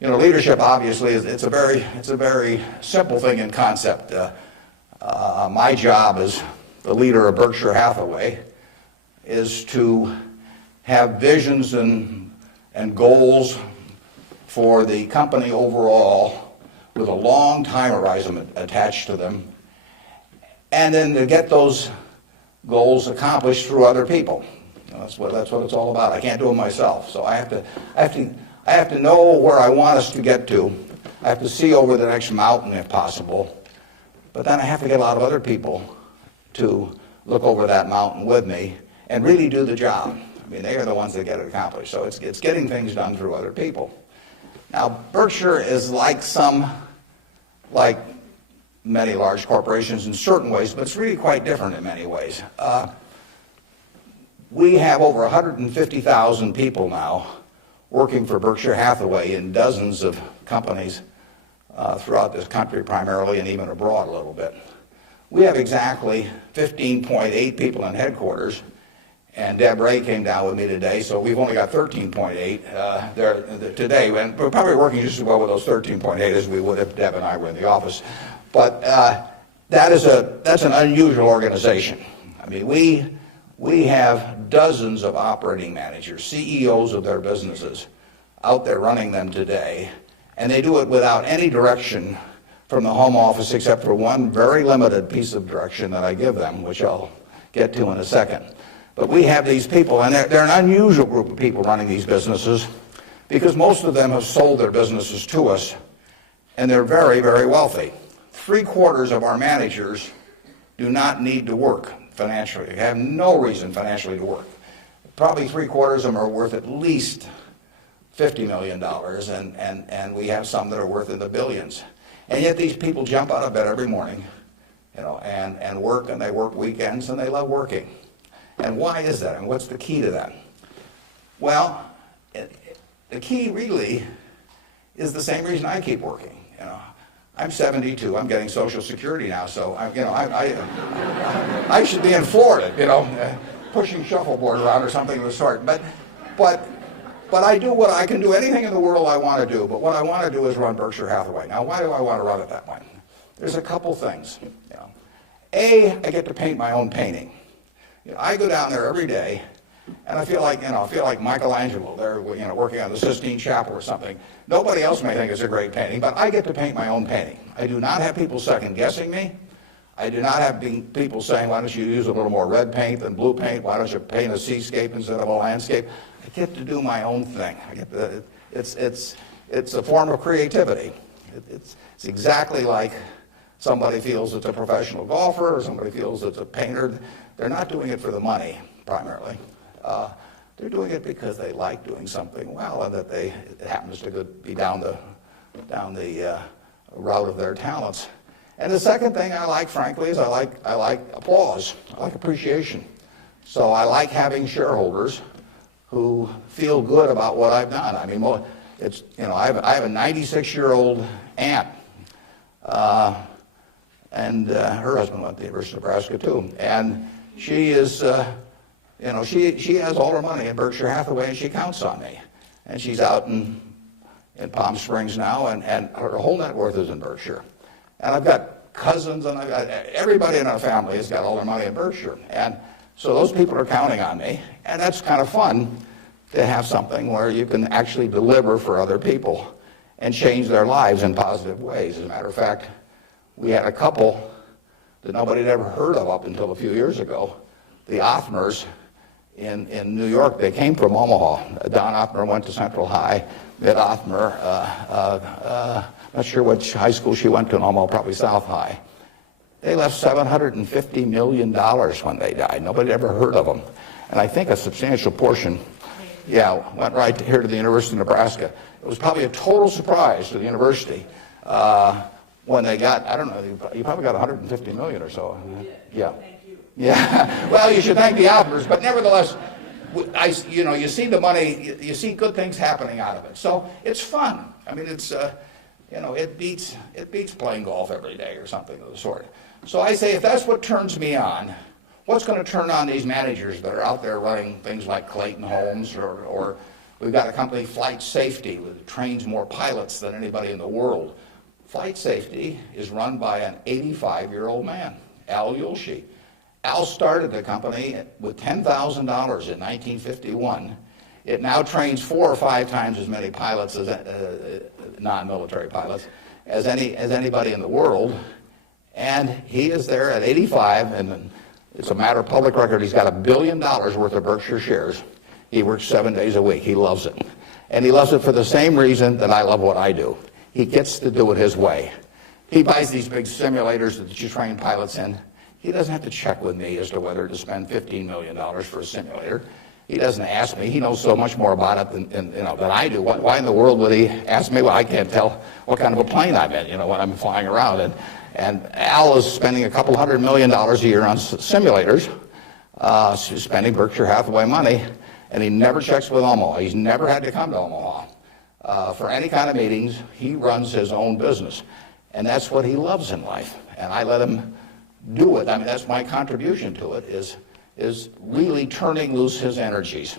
leadership obviously it's a very simple thing in concept. My job as the leader of Berkshire Hathaway is to have visions and goals for the company overall with a long time horizon attached to them, and then to get those goals accomplished through other people. That's what it's all about. I can't do it myself, so I have to know where I want us to get to. I have to see over the next mountain if possible, but then I have to get a lot of other people to look over that mountain with me and really do the job. I mean, they are the ones that get it accomplished. So it's getting things done through other people. Now, Berkshire is like many large corporations in certain ways, but it's really quite different in many ways. We have over 150,000 people now working for Berkshire Hathaway in dozens of companies throughout this country primarily, and even abroad a little bit. We have exactly 15.8 people in headquarters, and Deb Ray came down with me today, so we've only got 13.8 there today, and we're probably working just as well with those 13.8 as we would if Deb and I were in the office. But that's an unusual organization. I mean, we have dozens of operating managers, CEOs of their businesses, out there running them today, and they do it without any direction from the home office except for one very limited piece of direction that I give them, which I'll get to in a second. But we have these people, and they're an unusual group of people running these businesses because most of them have sold their businesses to us, and they're very, very wealthy. 3/4 of our managers do not need to work financially. They have no reason financially to work. Probably 3/4 of them are worth at least $50 million, and we have some that are worth in the billions. And yet these people jump out of bed every morning, and work, and they work weekends, and they love working. And why is that? And what's the key to that? Well, the key really is the same reason I keep working. I'm 72. I'm getting Social Security now, so I should be in Florida, pushing shuffleboard around or something of the sort. But I do what I can do, anything in the world I want to do. But what I want to do is run Berkshire Hathaway. Now, why do I want to run it that way? There's a couple things. A, I get to paint my own painting. I go down there every day, and I feel like Michelangelo there, working on the Sistine Chapel or something. Nobody else may think it's a great painting, but I get to paint my own painting. I do not have people second guessing me. I do not have people saying, why don't you use a little more red paint than blue paint? Why don't you paint a seascape instead of a landscape? I get to do my own thing. It's a form of creativity. It's exactly like somebody feels it's a professional golfer or somebody feels it's a painter. They're not doing it for the money, primarily. They're doing it because they like doing something well, and that it happens to be down the route of their talents. And the second thing I like, frankly, is I like applause. I like appreciation. So I like having shareholders who feel good about what I've done. I mean, I have a 96-year-old aunt, and her husband went to the University of Nebraska too, and she is. She has all her money in Berkshire Hathaway, and she counts on me. And she's out in Palm Springs now, and her whole net worth is in Berkshire. And I've got cousins, and I've got everybody in our family has got all their money in Berkshire. And so those people are counting on me, and that's kind of fun to have something where you can actually deliver for other people and change their lives in positive ways. As a matter of fact, we had a couple that nobody had ever heard of up until a few years ago, the Othmers, in New York. They came from Omaha. Don Othmer went to Central High. Mitt Othmer, not sure which high school she went to in Omaha, probably South High. They left $750 million when they died. Nobody ever heard of them. And I think a substantial portion, went right here to the University of Nebraska. It was probably a total surprise to the university when they got, I don't know, you probably got 150 million or so. Yeah. Yeah, well, you should thank the Othmers, but nevertheless, you see the money, you see good things happening out of it. So it's fun. I mean, it's, it beats playing golf every day or something of the sort. So I say, if that's what turns me on, what's going to turn on these managers that are out there running things like Clayton Homes or We've got a company, Flight Safety, that trains more pilots than anybody in the world. Flight Safety is run by an 85-year-old man, Al Yulshi. Al started the company with $10,000 in 1951. It now trains 4 or 5 times as many pilots, as non-military pilots, as anybody in the world. And he is there at 85, and it's a matter of public record. He's got $1 billion worth of Berkshire shares. He works 7 days a week. He loves it. And he loves it for the same reason that I love what I do. He gets to do it his way. He buys these big simulators that you train pilots in. He doesn't have to check with me as to whether to spend $15 million for a simulator. He doesn't ask me. He knows so much more about it than I do. Why in the world would he ask me? Well, I can't tell what kind of a plane I'm in, when I'm flying around. And Al is spending a couple $100 million a year on simulators, spending Berkshire Hathaway money, and he never checks with Omaha. He's never had to come to Omaha for any kind of meetings. He runs his own business, and that's what he loves in life. And I let him do it. I mean, that's my contribution to it, is really turning loose his energies.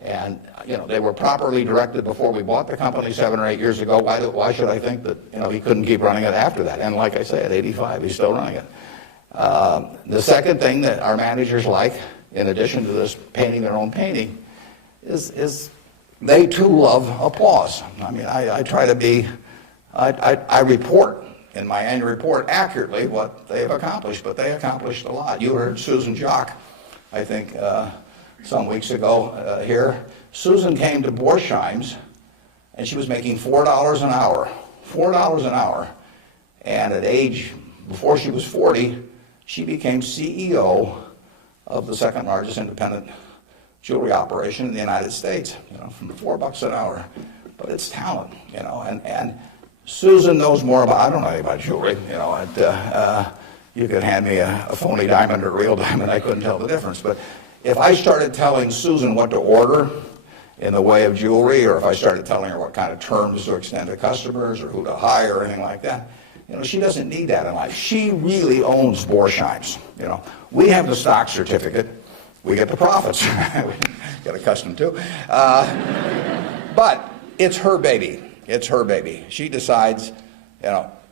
And, they were properly directed before we bought the company 7 or 8 years ago. Why should I think that, he couldn't keep running it after that? And like I say, at 85, he's still running it. The second thing that our managers like, in addition to this painting their own painting, is they too love applause. I mean, I try to be, I report in my annual report accurately what they have accomplished, but they accomplished a lot. You heard Susan Jock, I think, some weeks ago here. Susan came to Borsheim's, and she was making $4 an hour. $4 an hour. And at age, before she was 40, she became CEO of the second largest independent jewelry operation in the United States, from $4 an hour. But it's talent, and Susan knows more about, I don't know anything about jewelry, you could hand me a phony diamond or a real diamond, I couldn't tell the difference. But if I started telling Susan what to order in the way of jewelry, or if I started telling her what kind of terms to extend to customers, or who to hire, or anything like that, she doesn't need that in life. She really owns Borsheim's. We have the stock certificate, we get the profits. We get accustomed to. But it's her baby. It's her baby. She decides,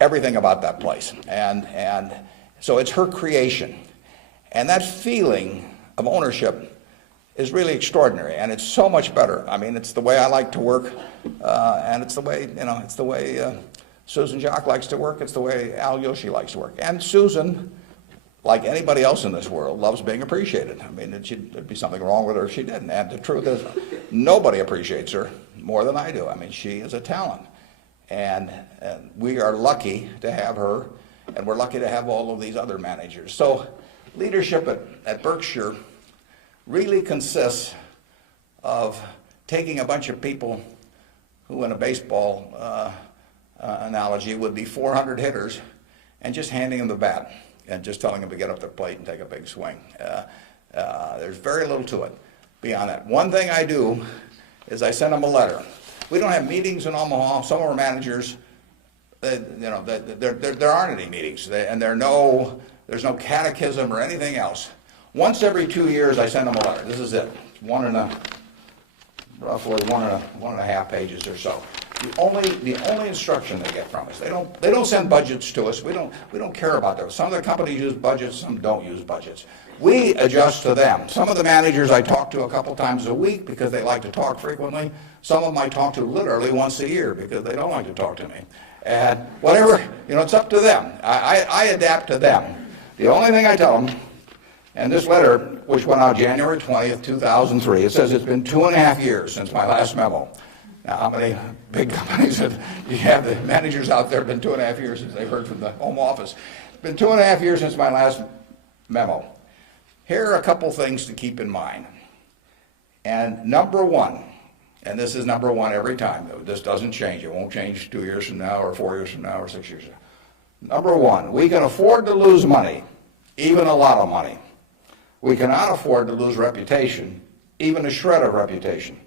everything about that place. And so it's her creation. And that feeling of ownership is really extraordinary. And it's so much better. I mean, it's the way I like to work. And it's the way, Susan Jock likes to work. It's the way Al Yoshi likes to work. And Susan, like anybody else in this world, loves being appreciated. I mean, there'd be something wrong with her if she didn't. And the truth is, nobody appreciates her more than I do. I mean, she is a talent. And we are lucky to have her, and we're lucky to have all of these other managers. So leadership at Berkshire really consists of taking a bunch of people who, in a baseball analogy, would be 400 hitters, and just handing them the bat and just telling them to get up their plate and take a big swing. There's very little to it beyond that. One thing I do is I send them a letter. We don't have meetings in Omaha. Some of our managers, there aren't any meetings, and there's no catechism or anything else. Once every 2 years, I send them a letter. This is it. Roughly one and a half pages or so. The only instruction they get from us. They don't send budgets to us. We don't care about those. Some of the companies use budgets, some don't use budgets. We adjust to them. Some of the managers I talk to a couple times a week because they like to talk frequently. Some of them I talk to literally once a year because they don't like to talk to me. And whatever, it's up to them. I adapt to them. The only thing I tell them, and this letter, which went out January 20th, 2003, it says it's been 2.5 years since my last memo. Now, how many big companies you have the managers out there? It's been 2.5 years since they've heard from the home office. It's been 2.5 years since my last memo. Here are a couple things to keep in mind. And number one, and this is number one every time. This doesn't change. It won't change 2 years from now or 4 years from now or 6 years from now. Number one, we can afford to lose money, even a lot of money. We cannot afford to lose reputation, even a shred of reputation.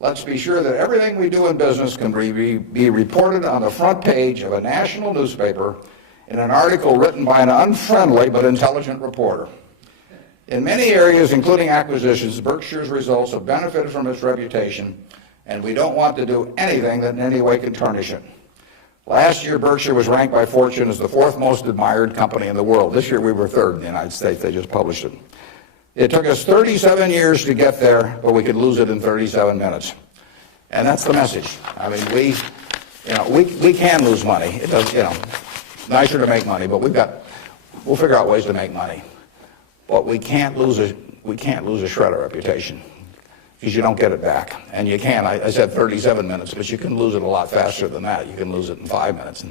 Let's be sure that everything we do in business can be reported on the front page of a national newspaper in an article written by an unfriendly but intelligent reporter. In many areas, including acquisitions, Berkshire's results have benefited from its reputation, and we don't want to do anything that in any way can tarnish it. Last year, Berkshire was ranked by Fortune as the 4th most admired company in the world. This year, we were 3rd in the United States. They just published it. It took us 37 years to get there, but we could lose it in 37 minutes. And that's the message. I mean, we can lose money. It does, nicer to make money, but we'll figure out ways to make money. But we can't lose a shred of reputation, because you don't get it back. And you can. I said 37 minutes, but you can lose it a lot faster than that. You can lose it in 5 minutes.